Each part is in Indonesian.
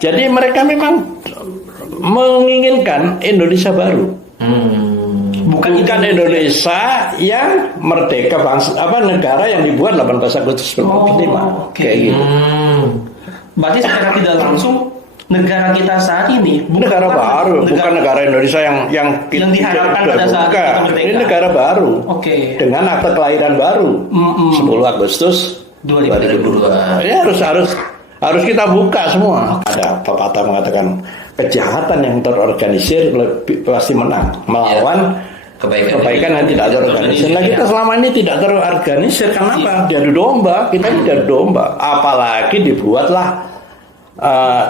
Jadi mereka memang menginginkan Indonesia baru. Bukan Indonesia yang merdeka bangsa negara yang dibuat 18 Agustus 1945. Kayak gitu. Berarti secara tidak langsung negara kita saat ini negara baru, bukan negara Indonesia yang diharapkan pada saat kita merdeka. Ini negara baru. Dengan akte kelahiran baru. 10 Agustus 2002. Ya harus kita buka semua. Ada pepatah mengatakan kejahatan yang terorganisir pasti menang melawan kebaikan yang tidak terorganisir. Nah, kita selama ini tidak terorganisir. Kenapa? Diadu domba. Kita diadu domba. Apalagi dibuatlah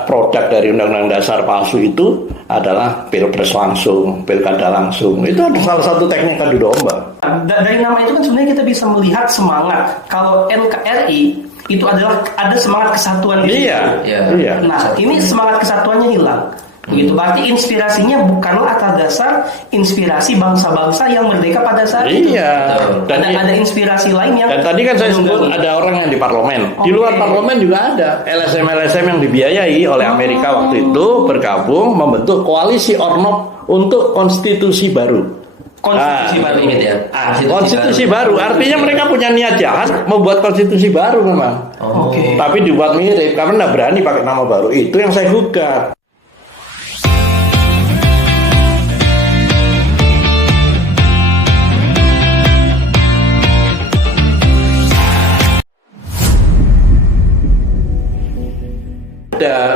produk dari Undang-Undang Dasar palsu itu adalah pilpres langsung, pilkada langsung. Itu ada salah satu teknik adu domba. Dari nama itu kan sebenarnya kita bisa melihat semangat. Kalau NKRI itu adalah ada semangat kesatuan di situ. Iya. Nah, ini semangat kesatuannya hilang. Begitu, berarti inspirasinya bukanlah atas dasar inspirasi bangsa-bangsa yang merdeka pada saat itu. Dan ada inspirasi lain yang. Dan tadi kan saya sebut ada orang yang di parlemen. Di luar parlemen juga ada LSM yang dibiayai oleh Amerika waktu itu bergabung membentuk koalisi Ornov untuk konstitusi baru. Konstitusi baru artinya mereka punya niat jahat membuat konstitusi baru memang. Tapi dibuat mirip karena tidak berani pakai nama baru. Itu yang saya gugat.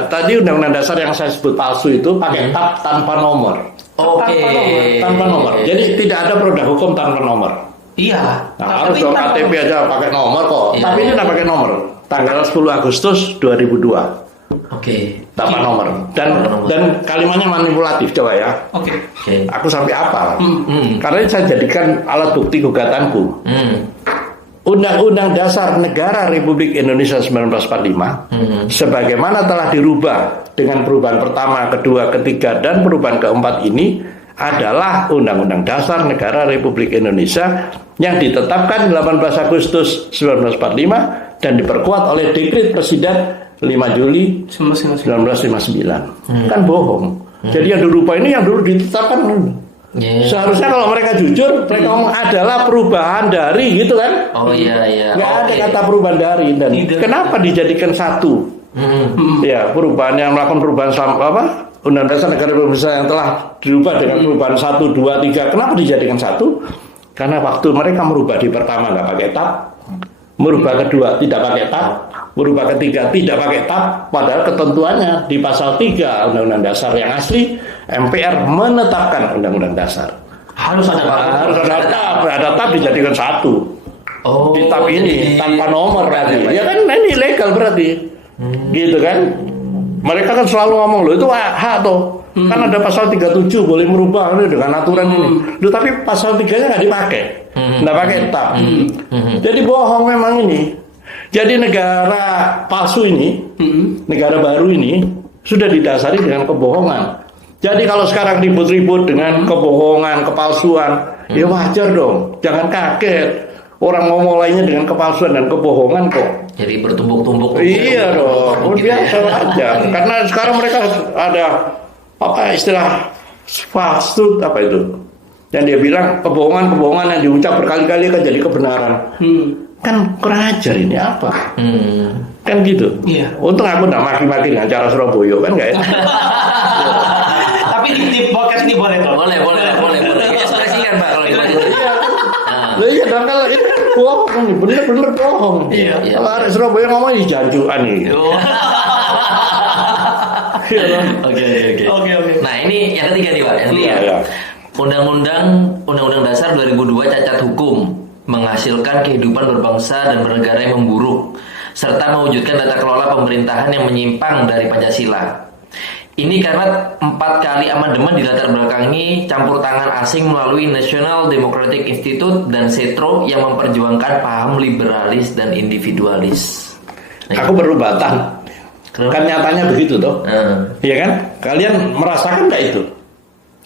Tadi Undang-Undang Dasar yang saya sebut palsu itu pakai tab tanpa nomor. Tanpa nomor. Jadi tidak ada produk hukum tanpa nomor. Iya. Nah, harus dong KTP aja pakai nomor kok. Tapi ini tidak pakai nomor. Tanggal 10 Agustus 2002. Tanpa nomor. Dan kalimatnya manipulatif coba ya. Aku sampai apa? Karena saya jadikan alat bukti gugatanku. Undang-Undang Dasar Negara Republik Indonesia 1945 sebagaimana telah dirubah dengan perubahan pertama, kedua, ketiga, dan perubahan keempat ini adalah Undang-Undang Dasar Negara Republik Indonesia yang ditetapkan 18 Agustus 1945 dan diperkuat oleh Dekret Presiden 5 Juli 1959. Kan bohong. Jadi yang dirubah ini yang dulu ditetapkan. Seharusnya kalau mereka jujur, mereka ngomong adalah perubahan dari gitu kan? Nggak ada kata perubahan dari. Dan kenapa dijadikan satu? Ya, perubahan yang melakukan perubahan Undang-Undang Dasar Negara Republik Indonesia yang telah dirubah dengan perubahan 1, 2, 3. Kenapa dijadikan satu? Karena waktu mereka merubah di pertama nggak pakai tab, merubah kedua tidak pakai tab, merubah ketiga tidak pakai tab. Padahal ketentuannya di pasal 3 Undang-Undang Dasar yang asli MPR menetapkan Undang-Undang Dasar harus ada tab dijadikan satu. Di tab ini tanpa nomor berarti. Ya kan ini ilegal berarti. Gitu kan? Mereka kan selalu ngomong loh itu hak tuh. Kan ada pasal 37 boleh merubah dengan aturan ini. Loh, tapi pasal 3-nya nggak dipakai. Nggak pakai tab. Jadi bohong memang ini. Jadi negara palsu ini, negara baru ini sudah didasari dengan kebohongan. Jadi kalau sekarang ribut-ribut dengan kebohongan, kepalsuan, ya wajar dong. Jangan kaget. Orang mau mulainya dengan kepalsuan dan kebohongan kok. Jadi bertumbuk-tumbuk. Iya dong. Biasa aja. Karena sekarang mereka ada istilah falsehood itu. Yang dia bilang kebohongan yang diucap berkali-kali kan jadi kebenaran. Kan kurang ajar ini apa? Kan gitu. Untung aku nggak maki-maki dengan cara Surabaya kan nggak ya? Tapi di podcast ini boleh tuh. Boleh. Ekspresikan Pak kalau gitu. Iya, dan kalau itu bohong, bener-bener bohong. Kalau ada Surabaya ngomong janjuan nih. Oke. Nah ini yang ketiga nih Pak. Yang ketiga. Undang-Undang Dasar 2002 cacat hukum, menghasilkan kehidupan berbangsa dan bernegara yang memburuk, serta mewujudkan tata kelola pemerintahan yang menyimpang dari Pancasila. Ini karena 4 kali amandemen dilatar belakangi campur tangan asing melalui National Democratic Institute dan SETRO yang memperjuangkan paham liberalis dan individualis. Aku berubatan. Kan nyatanya begitu toh. Iya kan? Kalian merasakan nggak itu?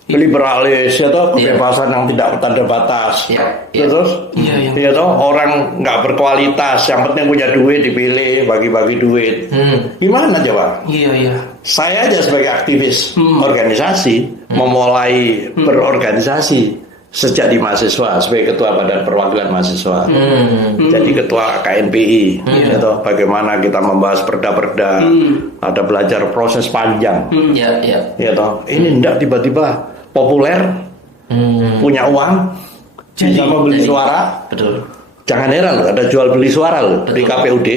liberalis atau kebebasan yang tidak ada batas. Terus orang nggak berkualitas, yang penting punya duit dipilih, bagi-bagi duit. Gimana coba? Saya aja sebagai aktivis organisasi memulai berorganisasi sejak di mahasiswa sebagai ketua Badan Perwakilan Mahasiswa. Jadi ketua KNPI. Atau bagaimana kita membahas perda-perda, ada belajar proses panjang. Ini tidak tiba-tiba populer, punya uang, bisa membeli suara. Betul. Jangan heran loh, ada jual beli suara loh di KPUD.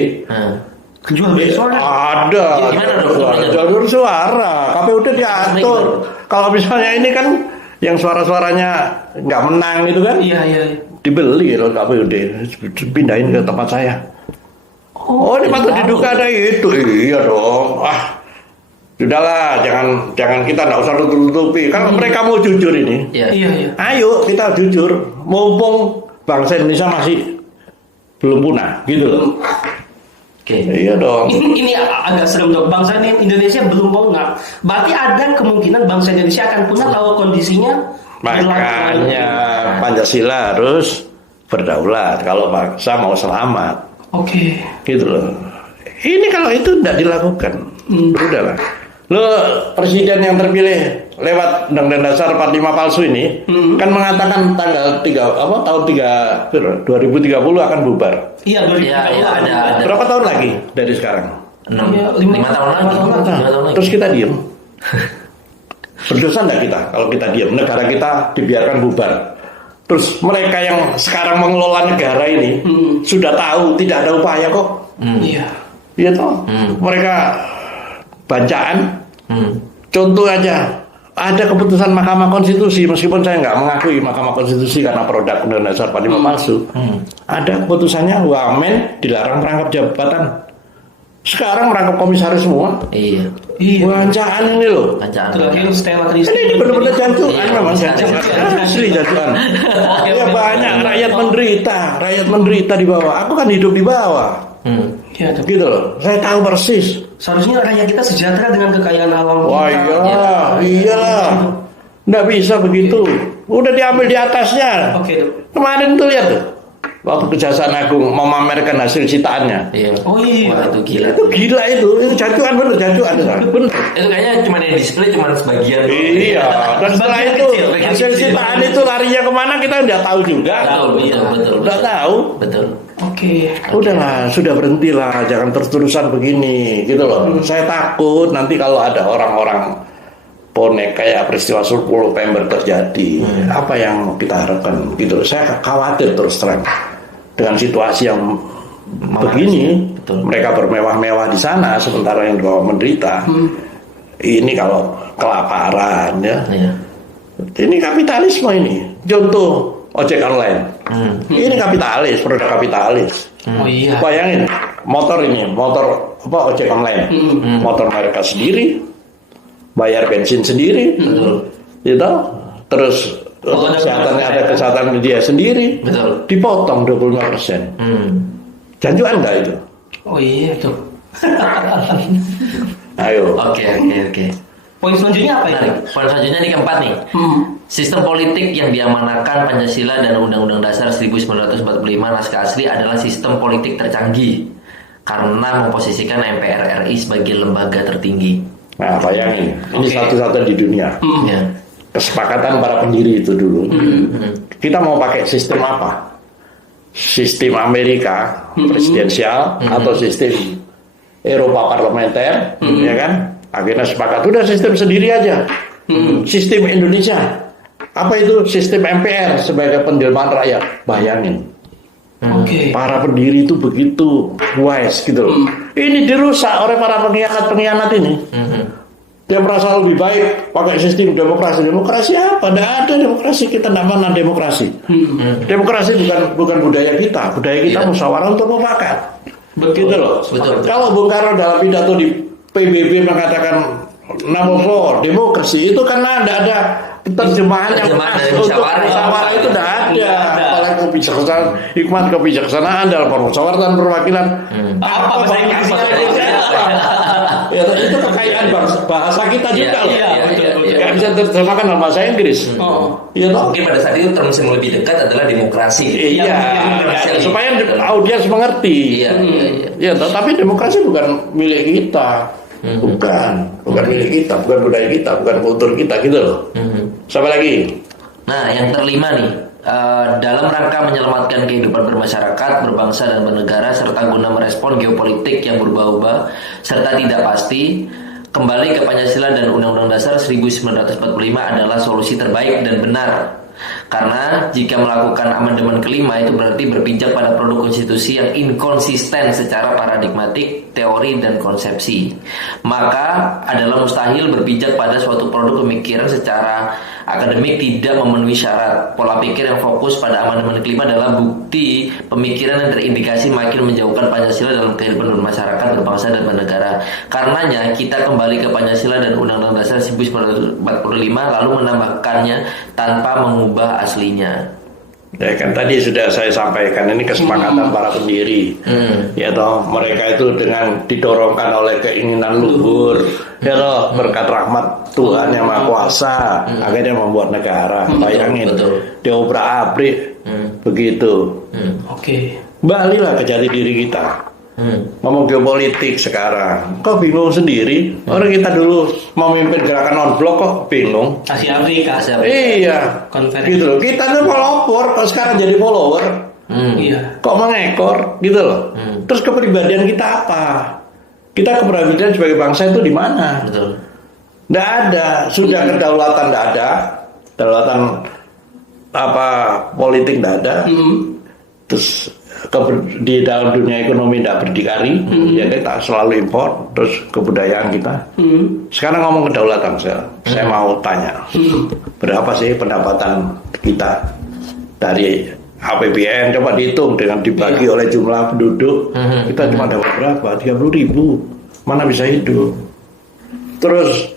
Jual beli suara? Ada. Jual beli suara. KPUD diatur. Kalau misalnya ini kan yang suara-suaranya nggak menang itu kan? Dibeli loh KPUD, pindahin ke tempat saya. Oh, ini patut diduga ada itu. Iya dong. Sudahlah, jangan kita nggak usah tutup-tutupi. Kalau mereka mau jujur ini, ayo kita jujur. Mumpung bangsa Indonesia masih belum punah, gitu loh. Iya dong. Ini agak serem dong. Bangsa Indonesia belum punah. Berarti ada kemungkinan bangsa Indonesia akan punah kalau kondisinya. Makanya Pancasila harus berdaulat kalau bangsa mau selamat. Gitu loh. Ini kalau itu tidak dilakukan, udahlah. Lo presiden yang terpilih lewat Undang-Undang Dasar 45 palsu ini kan mengatakan tanggal 2030 akan bubar. Iya, 2030 ada. Berapa tahun lagi dari sekarang? 5 tahun lagi. Terus kita diem. Berdosa enggak kita kalau kita diem? Negara kita dibiarkan bubar. Terus mereka yang sekarang mengelola negara ini sudah tahu tidak ada upaya kok. Iya toh. Mereka bacaan. Contoh aja, ada keputusan Mahkamah Konstitusi, meskipun saya nggak mengakui Mahkamah Konstitusi karena produk Undang-Undang Dasar 45 palsu. Ada keputusannya wamen dilarang merangkap jabatan. Sekarang merangkap komisaris semua. Bacaan ini loh. Ini benar-benar jantungan memang, asli jantungan. Ya banyak rakyat menderita di bawah. Aku kan hidup di bawah. Gitu loh. Saya tahu persis. Seharusnya rakyat kita sejahtera dengan kekayaan alam. Wah iyalah. Nggak bisa begitu. Udah diambil di atasnya. Kemarin tuh lihat tuh. Waktu Kejaksaan Agung memamerkan hasil citaannya. Wah, itu gila. Itu gila itu jantungan bener. Itu kayaknya cuma yang display cuma sebagian. Iya. Dan setelah itu hasil citaan itu larinya kemana kita nggak tahu juga. Betul. Nggak tahu. Betul. Udahlah, sudah berhentilah, jangan terus-terusan begini, gitu loh. Saya takut nanti kalau ada orang-orang bonek kayak peristiwa 10 November terjadi, apa yang kita harapkan, gitu loh. Saya khawatir terus terang dengan situasi yang begini. Mereka bermewah-mewah di sana, sementara yang di bawah menderita. Ini kalau kelaparan, ya. Ini kapitalisme ini. Contoh ojek online. Ini kapitalis, produk kapitalis. Bayangin, motor ojek online. Motor mereka sendiri, bayar bensin sendiri, gitu. Terus kesehatannya ada kesehatan dia sendiri, dipotong 25%. Janjuan nggak itu? Tuh. Ayo. Oke. Poin selanjutnya apa itu? Poin selanjutnya ini keempat nih. Sistem politik yang diamanahkan Pancasila dan Undang-Undang Dasar 1945 naskah asli adalah sistem politik tercanggih karena memposisikan MPR RI sebagai lembaga tertinggi. Nah, bayangin, ini satu-satunya di dunia. Kesepakatan para pendiri itu dulu. Kita mau pakai sistem apa? Sistem Amerika presidensial atau sistem Eropa parlementer, ya kan? Akhirnya sepakat, udah sistem sendiri aja. Sistem Indonesia, apa itu sistem MPR sebagai penjelmaan rakyat? Bayangin. Para pendiri itu begitu wise gitu loh. Ini dirusak oleh para pengkhianat ini. Dia merasa lebih baik pakai sistem demokrasi. Demokrasi apa? Tidak ada demokrasi, kita tidak mana demokrasi. Demokrasi bukan budaya kita. Budaya kita musyawarah untuk mufakat. Begitu loh. Kalau Bung Karno dalam pidato di PBB mengatakan namoso demokrasi itu karena tidak ada terjemahan yang pas untuk musyawarah itu tidak ada. Apalagi kebijaksanaan, hikmat kebijaksanaan dalam permusyawaratan perwakilan. Apa bahasa Inggrisnya? Ya, itu kekayaan bahasa kita juga loh. Nggak bisa terjemahkan dalam bahasa Inggris. Mungkin pada saat itu term yang lebih dekat adalah demokrasi. Iya, supaya audiens mengerti. Iya, tapi demokrasi bukan milik kita. Bukan milik kita, bukan budaya kita, bukan kultur kita gitu loh. Siapa lagi? Nah, yang kelima nih, dalam rangka menyelamatkan kehidupan bermasyarakat, berbangsa dan bernegara serta guna merespon geopolitik yang berubah-ubah serta tidak pasti, kembali ke Pancasila dan Undang-Undang Dasar 1945 adalah solusi terbaik dan benar. Karena jika melakukan amandemen kelima itu berarti berpijak pada produk konstitusi yang inkonsisten secara paradigmatik, teori, dan konsepsi. Maka adalah mustahil berpijak pada suatu produk pemikiran secara akademik tidak memenuhi syarat. Pola pikir yang fokus pada amandemen kelima adalah bukti pemikiran yang terindikasi makin menjauhkan Pancasila dalam kehidupan bermasyarakat, berbangsa, dan bernegara. Karenanya kita kembali ke Pancasila dan Undang-Undang Dasar 1945 lalu menambahkannya tanpa mengubah aslinya. Ya kan tadi sudah saya sampaikan ini kesepakatan para pendiri. Ya toh mereka itu dengan didorongkan oleh keinginan luhur, ya toh berkat rahmat Tuhan yang Maha Kuasa, akhirnya membuat negara. Bayangin diobrak-abrik begitu. Oke. Balilah ke jati diri kita. Ngomong geopolitik sekarang kok bingung sendiri. Orang kita dulu memimpin gerakan non-blok kok bingung. Asia Afrika. Iya gitu loh. Kita tuh pelopor kok sekarang jadi follower. Iya. Kok mengekor gitu loh. Terus kepribadian kita apa? Kita kepribadian sebagai bangsa itu di mana? Nggak ada. Sudah kedaulatan nggak ada. Kedaulatan apa politik nggak ada. Terus di dalam dunia ekonomi tidak berdikari, ya kita selalu impor, terus kebudayaan kita. Sekarang ngomong kedaulatan, saya mau tanya, berapa sih pendapatan kita dari APBN? Coba dihitung dengan dibagi oleh jumlah penduduk, kita cuma dapat berapa? 30.000, mana bisa hidup? Terus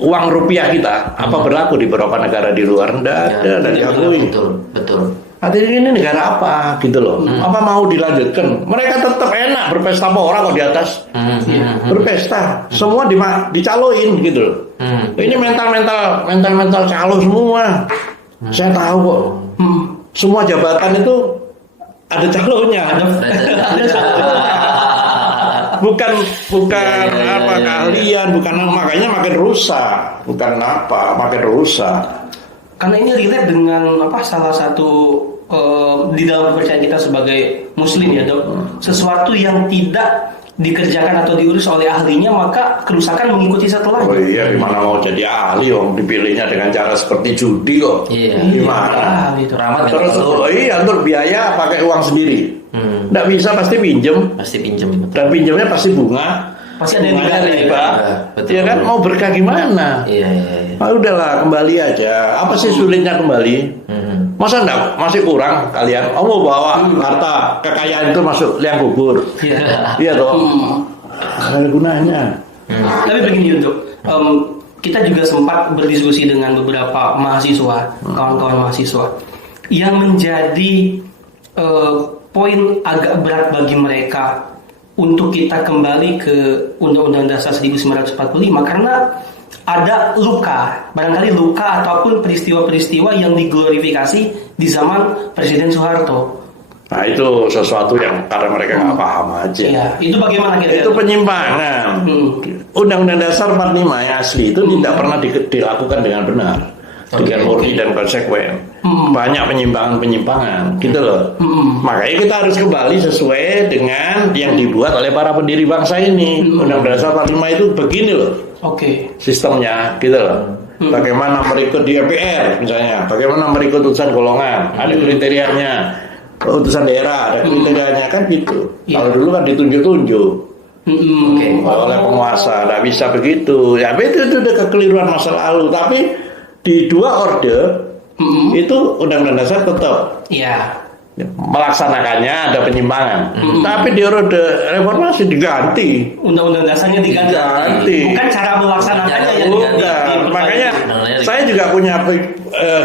uang rupiah kita, apa berlaku di beberapa negara di luar? Tidak ada, dan diakui. Betul. Artinya ini negara apa gitu loh? Apa mau dilanjutkan? Mereka tetap enak berpesta pora kok di atas, berpesta, semua dicaloin gitu loh. Ini mental calo semua. Saya tahu kok. Semua jabatan itu ada calonnya. Bukan apa keahlian, bukan makanya makin rusak, bukan apa makin rusak. Karena ini relate dengan salah satu di dalam kepercayaan kita sebagai muslim ya dok, sesuatu yang tidak dikerjakan atau diurus oleh ahlinya maka kerusakan mengikuti setelahnya. Oh iya, gimana mau jadi ahli om dipilihnya dengan cara seperti judi kok? Gimana? Terus untuk biaya pakai uang sendiri, nggak bisa pasti pinjem. Dan pinjemnya pasti bunga. Pasti ada yang riba. Ya kan mau berkah gimana? Iya. Udahlah kembali aja. Apa sih sulitnya kembali? Masa enggak masih kurang kalian? Mau bawa harta kekayaan itu masuk liang kubur? Iya toh. Ada gunanya. Tapi begini untuk kita juga sempat berdiskusi dengan beberapa mahasiswa, kawan-kawan mahasiswa yang menjadi poin agak berat bagi mereka untuk kita kembali ke Undang-Undang Dasar 1945 karena ada barangkali luka ataupun peristiwa-peristiwa yang diglorifikasi di zaman Presiden Soeharto. Nah itu sesuatu yang karena mereka nggak paham aja. Ya, itu bagaimana kira-kira? Itu penyimpangan. Undang-Undang Dasar 45 yang asli itu tidak pernah dilakukan dengan benar, dengan murni dan konsekuen. Banyak penyimpangan gitu loh. Makanya kita harus kembali sesuai dengan yang dibuat oleh para pendiri bangsa ini. Undang-Undang Dasar 45 itu begini loh. Sistemnya gitu loh. Bagaimana merikut di MPR misalnya, bagaimana merikut utusan golongan, ada kriterianya. Utusan daerah ada kriterianya kan gitu. Kalau dulu kan ditunjuk-tunjuk oleh penguasa, nggak bisa begitu. Ya itu udah kekeliruan masa lalu. Tapi di dua orde itu Undang-Undang Dasar tetap melaksanakannya ada penyimpangan. Tapi di orde reformasi diganti. Undang-Undang Dasarnya diganti. Bukan cara melaksanakannya yang diganti. Makanya Saya juga punya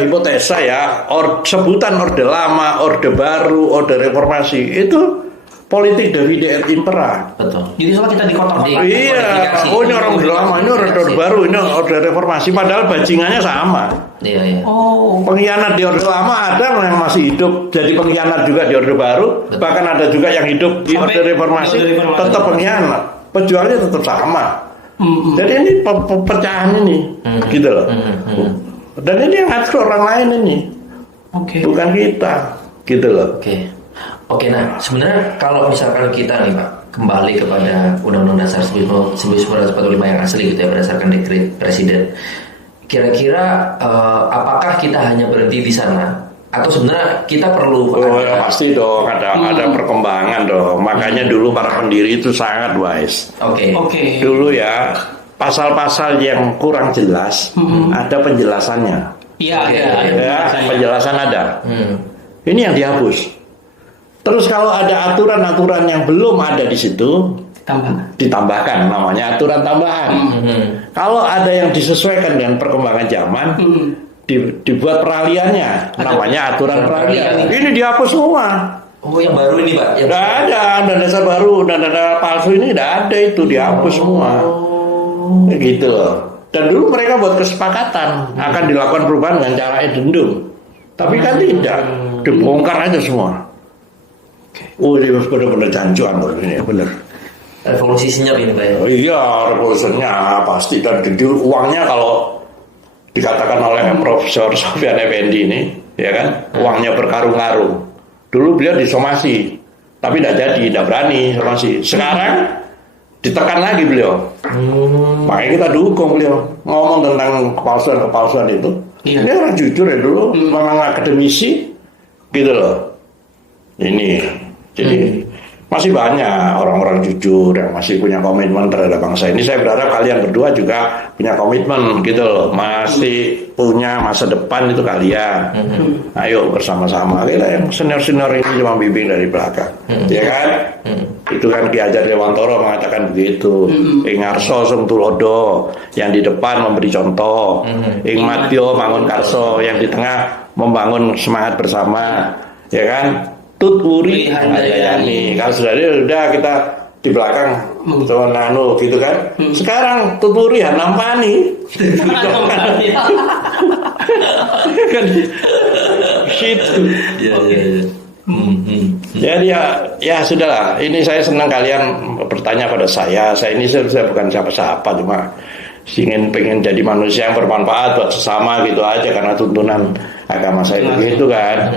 hipotesa ya, sebutan Orde Lama, Orde Baru, Orde Reformasi itu politik Davide et Impera. Betul. Jadi soal kita dikotak-kotak. Iya, ini orang Orde Lama, ini Orde Baru, ini Orde Reformasi, padahal bajingannya sama. Iya. Oh. Pengkhianat di Orde Lama ada yang masih hidup jadi pengkhianat juga di Orde Baru. Betul. Bahkan ada juga yang hidup di Orde Reformasi tetap pengkhianat. Pejuangnya tetap sama. Jadi ini pecahan ini, gitu loh. Dan ini yang ngatur orang lain ini, bukan kita, gitu loh. Oke, nah sebenarnya kalau misalkan kita nih Pak kembali kepada Undang-Undang Dasar 1945 yang asli gitu ya berdasarkan dekret Presiden, kira-kira apakah kita hanya berhenti di sana atau sebenarnya kita perlu? Pasti dong ada perkembangan dong. Makanya dulu para pendiri itu sangat wise. Oke. Dulu ya pasal-pasal yang kurang jelas ada penjelasannya. Iya. Penjelasan ada. Ini yang dihapus. Terus kalau ada aturan-aturan yang belum ada di situ, ditambahkan, namanya aturan tambahan. Kalau ada yang disesuaikan dengan perkembangan zaman, dibuat peraliannya, namanya aturan peralihan. Ini dihapus semua. Oh, yang baru ini Pak? Tidak ada, Undang Dasar baru, Undang Dasar palsu ini tidak ada, itu dihapus semua. Gitu loh. Dan dulu mereka buat kesepakatan akan dilakukan perubahan dengan cara addendum. Tapi kan tidak, dibongkar aja semua. Oh, ini benar-benar janjuan ini, benar. Revolusi senyap ini Pak ya? Iya, revolusinya pasti. Dan uangnya kalau dikatakan oleh Profesor Sofyan Effendi ini, ya kan, uangnya berkarung-karung. Dulu beliau disomasi, tapi tidak jadi, tidak berani somasi. Sekarang ditekan lagi beliau. Makanya kita dukung beliau ngomong tentang kepalsuan itu. Ini orang jujur ya dulu, memang akademisi, gitu loh. Ini, jadi masih banyak orang-orang jujur yang masih punya komitmen terhadap bangsa ini. Saya berharap kalian berdua juga punya komitmen gitu loh, masih punya masa depan itu kalian. Ayo bersama-sama. Kita yang senior-senior ini cuma bimbing dari belakang, ya kan? Itu kan Ki Hajar Dewantoro mengatakan begitu. Ing Ngarso sung tulodo, yang di depan memberi contoh. Ing Madya mangun karso, yang di tengah membangun semangat bersama, ya kan? Tuturi Handayani. Kalau sudah kita di belakang nano gitu kan. Sekarang tuturi Hanampani. Kan situ. Jadi ya sudahlah. Ini saya senang kalian bertanya pada saya. Saya bukan siapa-siapa, cuma pengen jadi manusia yang bermanfaat buat sesama gitu aja karena tuntunan agama saya begitu kan.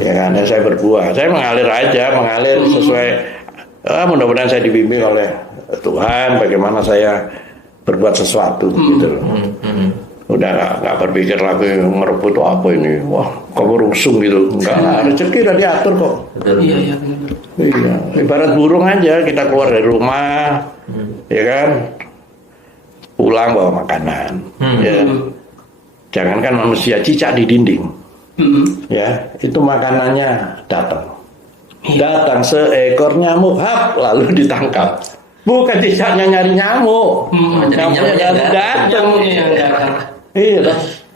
Ya kan, dan saya berbuah. Saya mengalir sesuai mudah-mudahan saya dibimbing oleh Tuhan bagaimana saya berbuat sesuatu gitu loh. Udah nggak berpikir lagi ngerebut apa ini. Wah, kamu rusung gitu. Enggak lah, rezeki udah diatur kok. Iya. Iya, ibarat burung aja, kita keluar dari rumah, ya kan, pulang bawa makanan, ya. Jangankan manusia, cicak di dinding, ya, itu makanannya datang seekor nyamuk, lalu ditangkap. Bukan cicaknya nyari nyamuk, nyamuknya datang. Iya,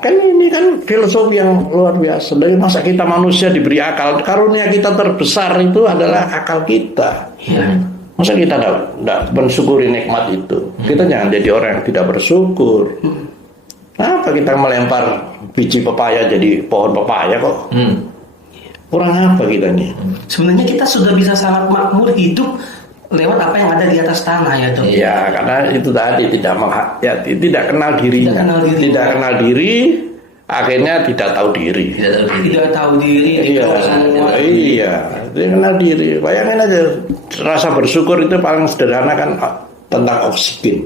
kan ini kan filosofi yang luar biasa. Dari masa kita manusia diberi akal, karunia kita terbesar itu adalah akal kita. Masa kita tidak mensyukuri nikmat itu? Kita jangan jadi orang yang tidak bersyukur. Kenapa kita melempar biji pepaya jadi pohon pepaya kok? Kurang apa kita nih? Sebenarnya kita sudah bisa sangat makmur hidup lewat apa yang ada di atas tanah ya Dok. Iya, karena itu tadi tidak kenal dirinya, tidak kenal diri, akhirnya tidak tahu diri. Iya, tidak kenal diri. Bayangin aja, rasa bersyukur itu paling sederhana kan tentang oksigen.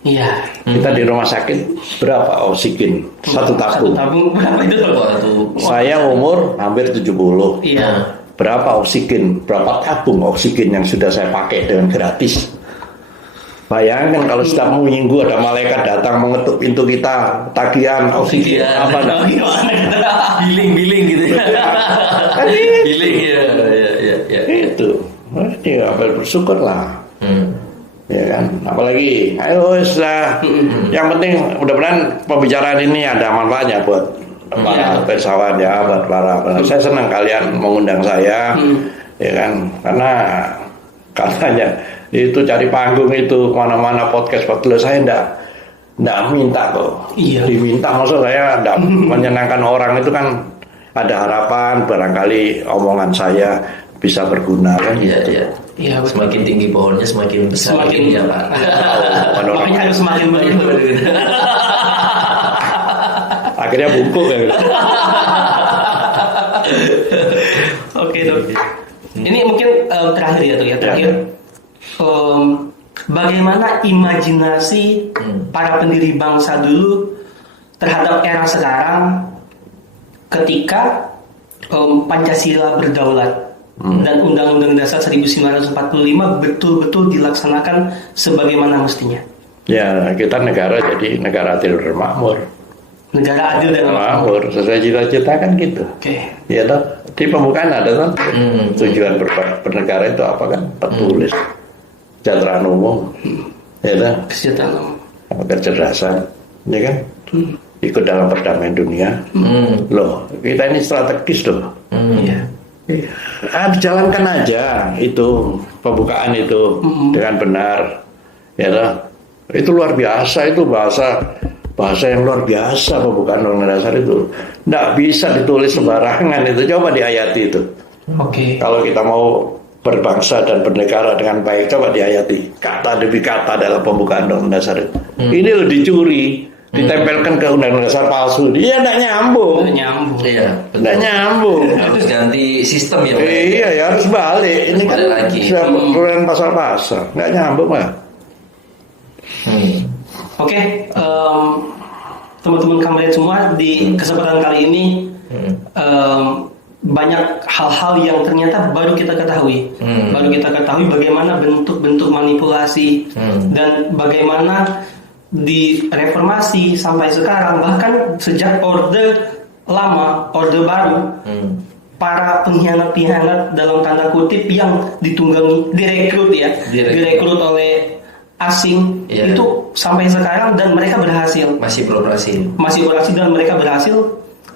Iya. Kita di rumah sakit berapa oksigen? Satu tabung berapa itu Saya umur hampir 70. Iya. Berapa oksigen? Berapa tabung oksigen yang sudah saya pakai dengan gratis? Bayangkan kalau setiap minggu ada malaikat datang mengetuk pintu kita, tagihan oksigen apa dah? Biling gitu ya. Biling ya. Itu. Apa bersyukurlah. Ya kan, apalagi ayo lah. Yang penting mudah-mudahan pembicaraan ini ada manfaatnya buat para persawan ya, buat para. Saya senang kalian mengundang saya, ya kan, karena katanya itu cari panggung itu mana-mana podcast saya enggak minta kok. Iya. Diminta, maksud saya enggak menyenangkan orang itu kan ada harapan barangkali omongan saya bisa berguna kan. Iya. Iya, semakin tinggi pohonnya semakin besar. Semakin ya Pak. Makanya harus semakin begitu. Akhirnya bungkuk ya. Oke dok. Ini mungkin terakhir ya dok ya. Terakhir. Bagaimana imajinasi para pendiri bangsa dulu terhadap era sekarang ketika Pancasila berdaulat dan Undang-Undang Dasar 1945 betul-betul dilaksanakan sebagaimana mestinya. Ya, kita jadi negara adil dan makmur. Negara adil dan makmur sesuai cita-cita kan gitu. Oke. Ya toh, di pembukaan ada kan tujuan bernegara itu apa kan? Tertulis. Kesejahteraan umum. Ya toh? Kesejahteraan umum. Kecerdasan, ya kan? Ikut dalam perdamaian dunia. Loh, kita ini strategis loh. Iya. Dijalankan aja itu pembukaan itu dengan benar, ya toh? Itu luar biasa, itu bahasa yang luar biasa pembukaan Undang-Undang Dasar itu. Nggak bisa ditulis sembarangan itu. Coba diayati itu. Oke. Kalau kita mau berbangsa dan bernegara dengan baik, coba diayati kata demi kata dalam pembukaan Undang-Undang Dasar itu. Ini loh dicuri. Ditempelkan ke Undang-Undang Dasar palsu, dia tidak nyambung. Iya, tidak nyambung. Harus ganti sistem ya. Iya, ya harus balik. Ini kan lagi. sudah perubahan pasal-pasal, tidak nyambung lah. Oke, teman-teman kalian semua di kesempatan kali ini banyak hal-hal yang ternyata baru kita ketahui, bagaimana bentuk-bentuk manipulasi dan bagaimana di reformasi sampai sekarang, bahkan sejak orde lama, orde baru, para pengkhianat-pengkhianat dalam tanda kutip yang direkrut oleh asing itu sampai sekarang dan mereka berhasil. Masih beroperasi dan mereka berhasil.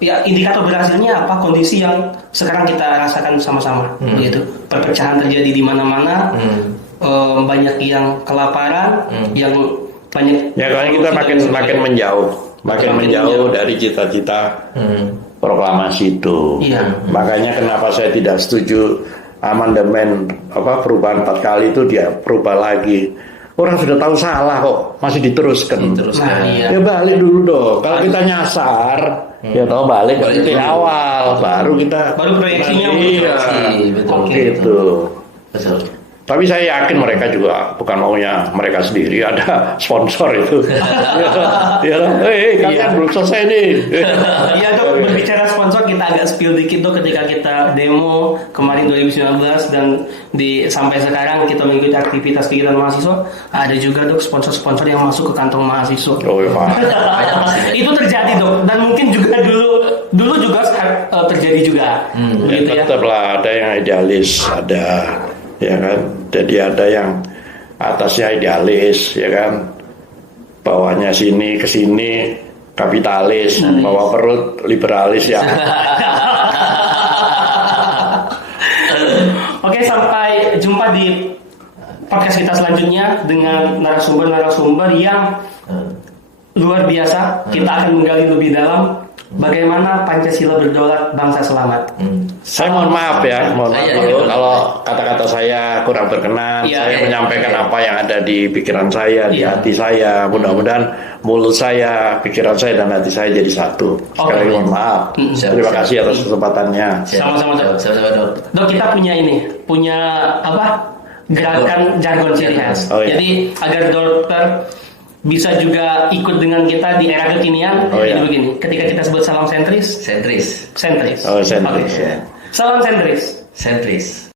Ya, indikator berhasilnya apa? Kondisi yang sekarang kita rasakan sama-sama, begitu. Perpecahan terjadi di mana-mana, banyak yang kelaparan, yang banyak. Ya, kalau kita makin menjauh dari cita-cita proklamasi itu. Iya. Makanya kenapa saya tidak setuju amandemen perubahan 4 kali itu dia berubah lagi. Orang sudah tahu salah kok masih diteruskan. Ya balik dulu dong. Kalau kita nyasar, ya tahu balik dari awal, baru proyeksinya. Iya, betul. Tapi saya yakin mereka juga bukan maunya mereka sendiri, ada sponsor itu. Kalian belum selesai nih. Iya dok, berbicara sponsor kita agak spill dikit dok, ketika kita demo kemarin 2019 dan sampai sekarang kita mengikuti aktivitas kegiatan mahasiswa, ada juga dok sponsor-sponsor yang masuk ke kantong mahasiswa. Oh iya Pak. Itu terjadi dok, dan mungkin juga dulu juga terjadi juga. Tetaplah ada yang idealis, ada. Ya kan, jadi ada yang atasnya idealis, ya kan, bawahnya sini ke sini kapitalis, bawah perut liberalis ya. Oke, sampai jumpa di podcast kita selanjutnya dengan narasumber yang luar biasa. Kita akan menggali lebih dalam bagaimana Pancasila berdaulat, bangsa selamat. Saya mohon maaf dulu kalau kata-kata saya kurang berkenan. Saya menyampaikan apa yang ada di pikiran saya, di hati saya. Mudah-mudahan mulut saya, pikiran saya dan hati saya jadi satu. Sekali lagi mohon maaf. Terima kasih atas kesempatannya. Sama-sama dok. Dok, kita punya gerakan jargon ciri khas. Jadi agar dokter bisa juga ikut dengan kita di era kekinian. Jadi begini, ketika kita sebut salam sentris. Oh, sentris. Okay. Salam sentris.